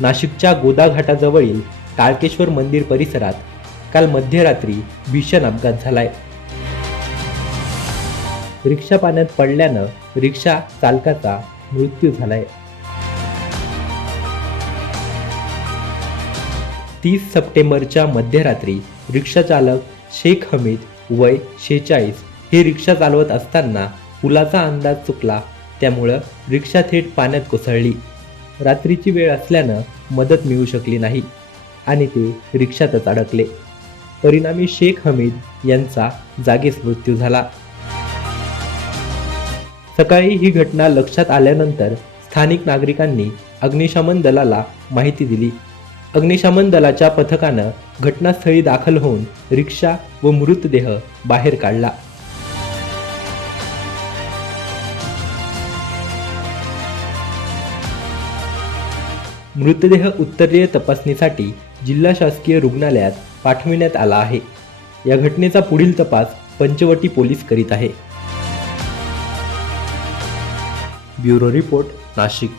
नाशिकच्या गोदा घाटाजवळील टाळकेश्वर मंदिर परिसरात काल मध्यरात्री भीषण अपघात झालाय। रिक्षा पाण्यात पडल्यानं रिक्षा चालकाचा मृत्यू झालाय। 30 सप्टेंबरच्या मध्यरात्री रिक्षा चालक शेख हमीद वय 46 हे रिक्षा चालवत असताना पुलाचा अंदाज चुकला, त्यामुळं रिक्षा थेट पाण्यात कोसळली। रात्रीची वेळ असल्यानं मदत मिळू शकली नाही आणि ते रिक्षातच अडकले। परिणामी शेख हमीद यांचा जागीच मृत्यू झाला। सकाळी ही घटना लक्षात आल्यानंतर स्थानिक नागरिकांनी अग्निशमन दलाला माहिती दिली। अग्निशमन दलाच्या पथकानं घटनास्थळी दाखल होऊन रिक्षा व मृतदेह बाहेर काढला। मृतदेह उत्तरीय तपासणीसाठी जिल्हा शासकीय रुग्णालयात पाठविण्यात आला आहे। या घटनेचा पुढील तपास पंचवटी पोलीस करीत आहे। Bureau report, Nashik.